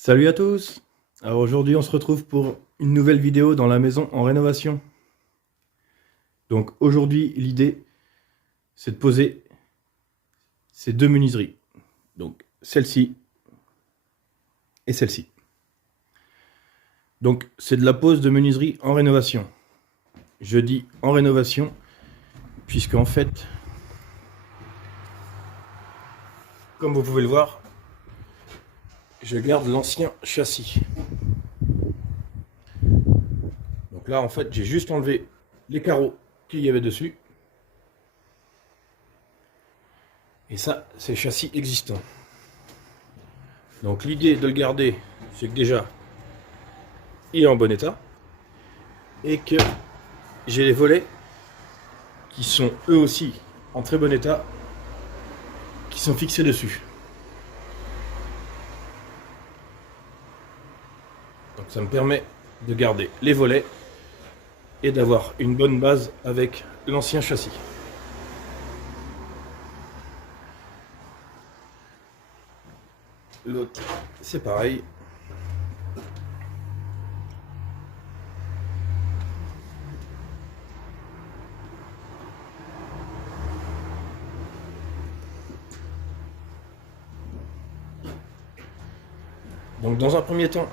Salut à tous! Alors aujourd'hui on se retrouve pour une nouvelle vidéo dans la maison en rénovation. Donc aujourd'hui l'idée c'est de poser ces deux menuiseries. Donc celle-ci et celle-ci. Donc c'est de la pose de menuiserie en rénovation. Je dis en rénovation puisque en fait, comme vous pouvez le voir, je garde l'ancien châssis. Donc là en fait j'ai juste enlevé les carreaux qu'il y avait dessus. Et ça c'est le châssis existant. Donc l'idée de le garder, c'est que déjà il est en bon état et que j'ai les volets qui sont eux aussi en très bon état, qui sont fixés dessus. Donc ça me permet de garder les volets et d'avoir une bonne base avec l'ancien châssis. L'autre, c'est pareil. Donc dans un premier temps,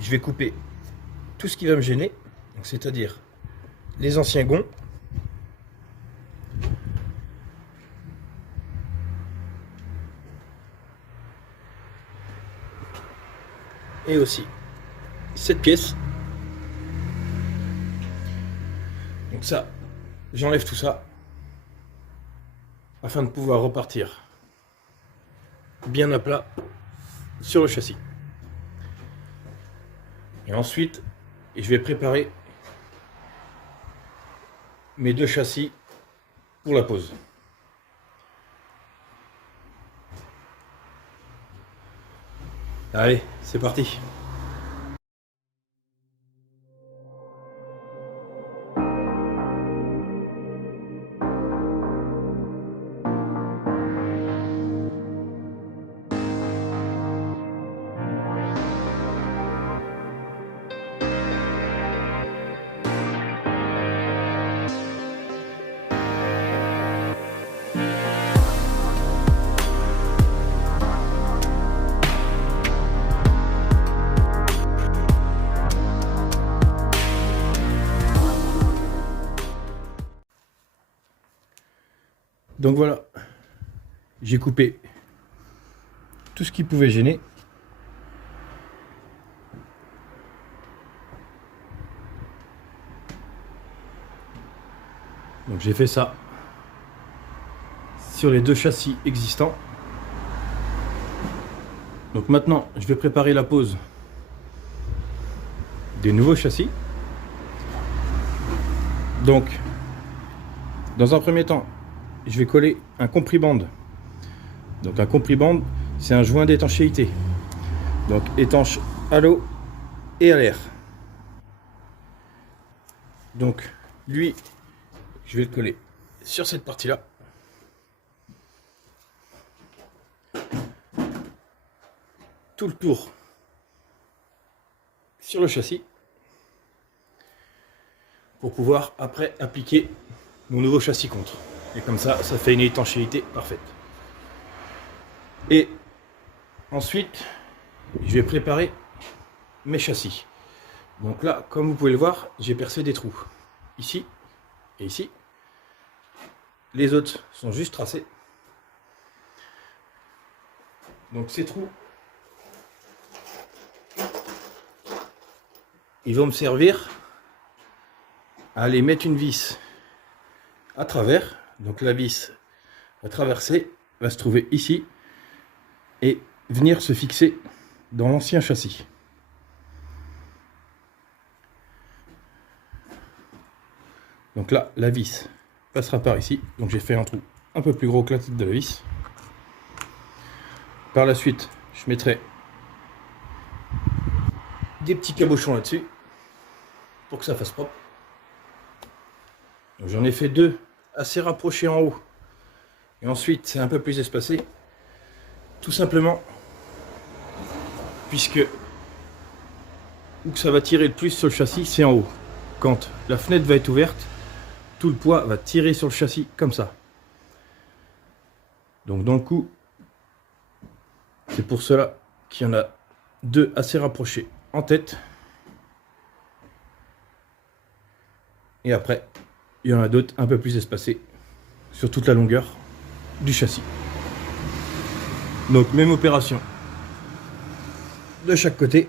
je vais couper tout ce qui va me gêner, c'est-à-dire les anciens gonds, et aussi cette pièce. Donc ça, j'enlève tout ça afin de pouvoir repartir bien à plat sur le châssis. Et ensuite, je vais préparer mes deux châssis pour la pose. Allez, c'est parti. Donc voilà, j'ai coupé tout ce qui pouvait gêner. Donc j'ai fait ça sur les deux châssis existants. Donc maintenant, je vais préparer la pose des nouveaux châssis. Donc, dans un premier temps, je vais coller un compriband. Donc un compriband, c'est un joint d'étanchéité. Donc étanche à l'eau et à l'air. Donc lui, je vais le coller sur cette partie-là. Tout le tour sur le châssis pour pouvoir après appliquer mon nouveau châssis contre. Et comme ça, ça fait une étanchéité parfaite. Et ensuite, je vais préparer mes châssis. Donc là, comme vous pouvez le voir, j'ai percé des trous. Ici et ici. Les autres sont juste tracés. Donc ces trous, ils vont me servir à aller mettre une vis à travers. Donc la vis va traverser, va se trouver ici et venir se fixer dans l'ancien châssis. Donc là, la vis passera par ici. Donc j'ai fait un trou un peu plus gros que la tête de la vis. Par la suite, je mettrai des petits cabochons là-dessus pour que ça fasse propre. J'en ai fait deux assez rapprochés en haut. Et ensuite, c'est un peu plus espacé. Tout simplement puisque où ça va tirer le plus sur le châssis, c'est en haut. Quand la fenêtre va être ouverte, tout le poids va tirer sur le châssis comme ça. Donc dans le coup, c'est pour cela qu'il y en a deux assez rapprochés en tête. Et après, il y en a d'autres un peu plus espacés sur toute la longueur du châssis. Donc même opération de chaque côté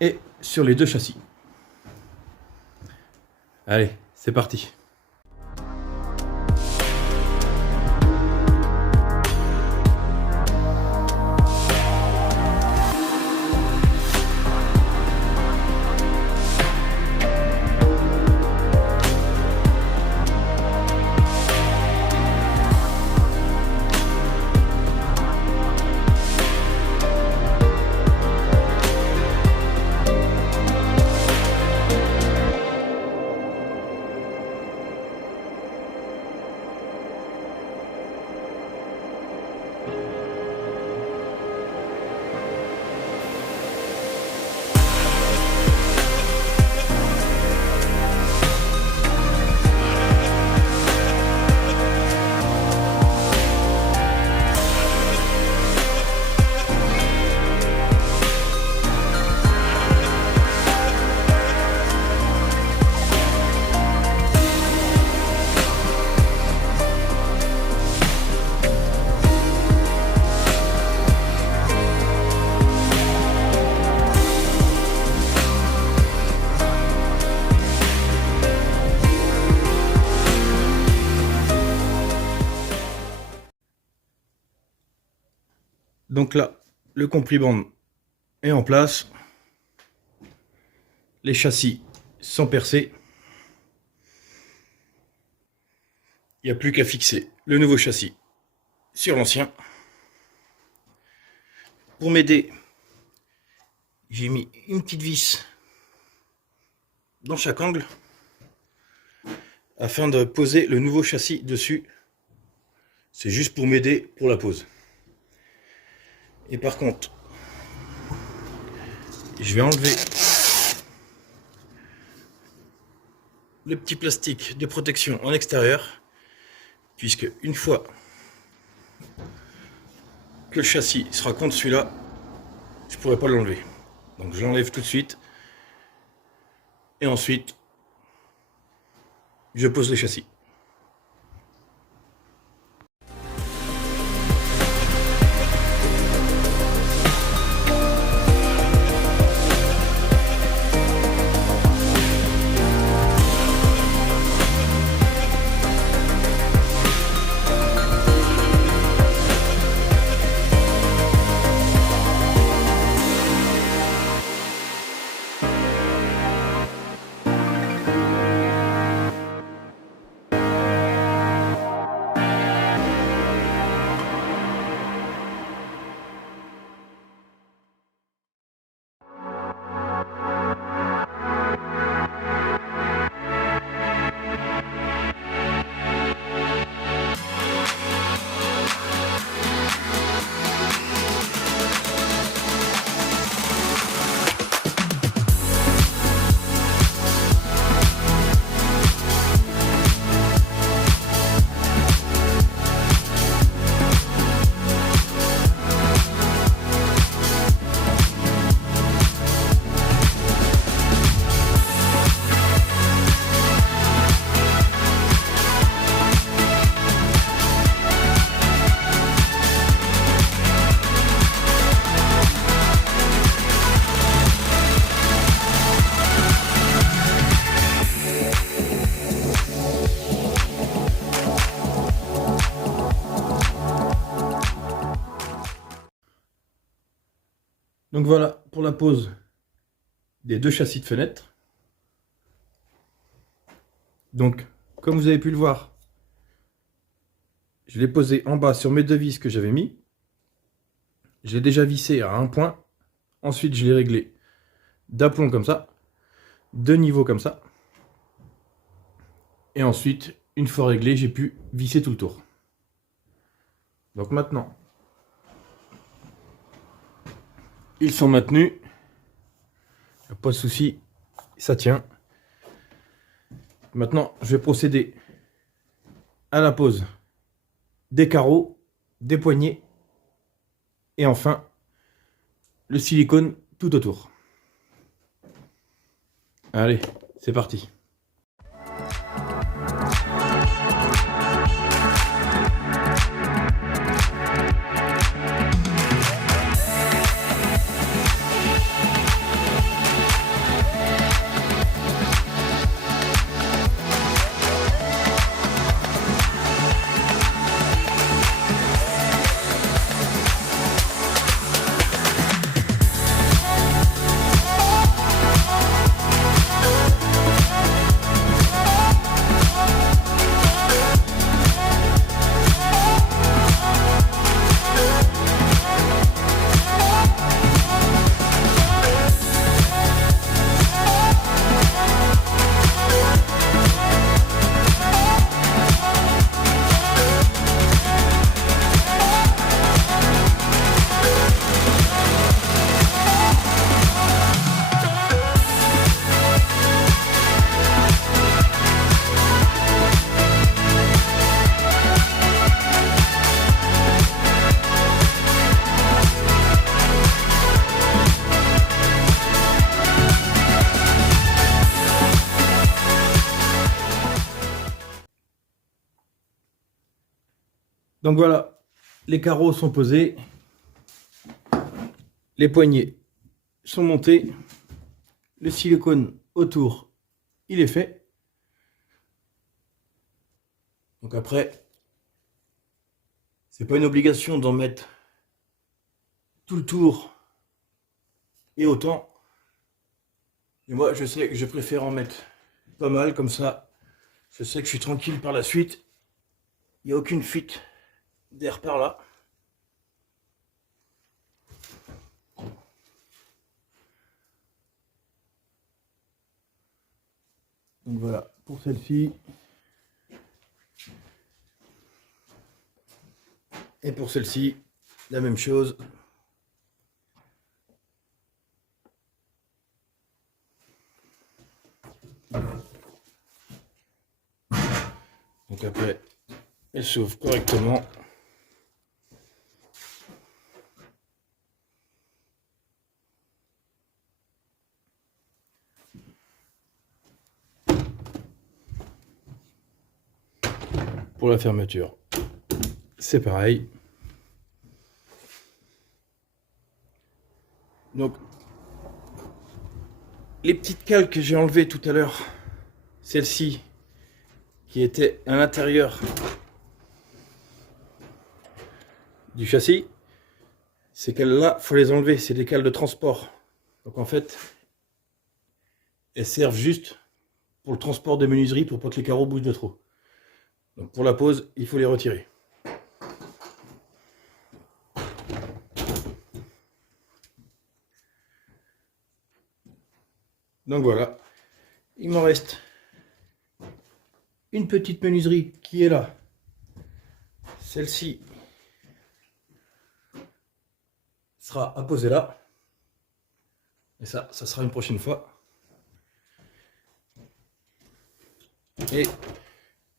et sur les deux châssis. Allez, c'est parti. Donc là, le compli-bande est en place. Les châssis sont percés. Il n'y a plus qu'à fixer le nouveau châssis sur l'ancien. Pour m'aider, j'ai mis une petite vis dans chaque angle afin de poser le nouveau châssis dessus. C'est juste pour m'aider pour la pose. Et par contre, je vais enlever le petit plastique de protection en extérieur, puisque une fois que le châssis sera contre celui-là, je ne pourrai pas l'enlever. Donc je l'enlève tout de suite. Et ensuite, je pose les châssis. Donc voilà pour la pose des deux châssis de fenêtre. Donc, comme vous avez pu le voir, je l'ai posé en bas sur mes deux vis que j'avais mis. Je l'ai déjà vissé à un point. Ensuite, je l'ai réglé d'aplomb comme ça, de niveau comme ça. Et ensuite, une fois réglé, j'ai pu visser tout le tour. Donc maintenant, ils sont maintenus. Pas de souci, ça tient. Maintenant, je vais procéder à la pose des carreaux, des poignées et enfin le silicone tout autour. Allez, c'est parti. Donc voilà, les carreaux sont posés, les poignées sont montées, le silicone autour, il est fait. Donc après, c'est pas une obligation d'en mettre tout le tour et autant. Et moi, je sais que je préfère en mettre pas mal, comme ça, je sais que je suis tranquille par la suite. Il n'y a aucune fuite d'air par là. Donc voilà, pour celle-ci. Et pour celle-ci, la même chose. Donc après, elle s'ouvre correctement. Pour la fermeture, c'est pareil. Donc, les petites cales que j'ai enlevées tout à l'heure, celle-ci qui était à l'intérieur du châssis, ces cales-là, faut les enlever, c'est des cales de transport. Donc en fait, elles servent juste pour le transport des menuiseries pour pas que les carreaux bougent de trop. Donc pour la pose, il faut les retirer. Donc voilà, il m'en reste une petite menuiserie qui est là. Celle-ci sera à poser là. Et ça sera une prochaine fois. Et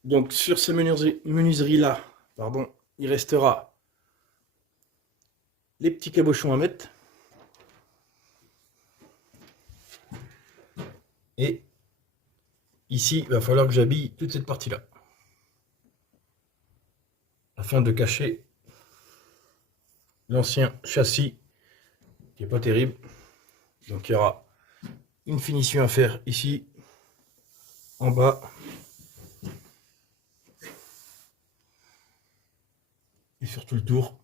donc sur ces menuiseries là, pardon, il restera les petits cabochons à mettre. Et ici, il va falloir que j'habille toute cette partie-là. Afin de cacher l'ancien châssis qui n'est pas terrible. Donc il y aura une finition à faire ici, en bas. Et sur tout le tour.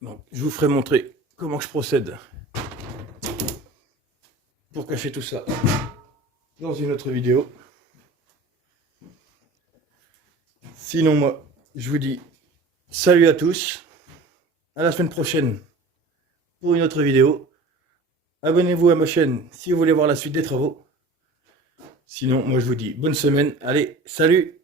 Donc, je vous ferai montrer comment je procède pour cacher tout ça dans une autre vidéo. Sinon, moi, je vous dis salut à tous, à la semaine prochaine pour une autre vidéo. Abonnez-vous à ma chaîne si vous voulez voir la suite des travaux. Sinon, moi je vous dis bonne semaine. Allez, salut!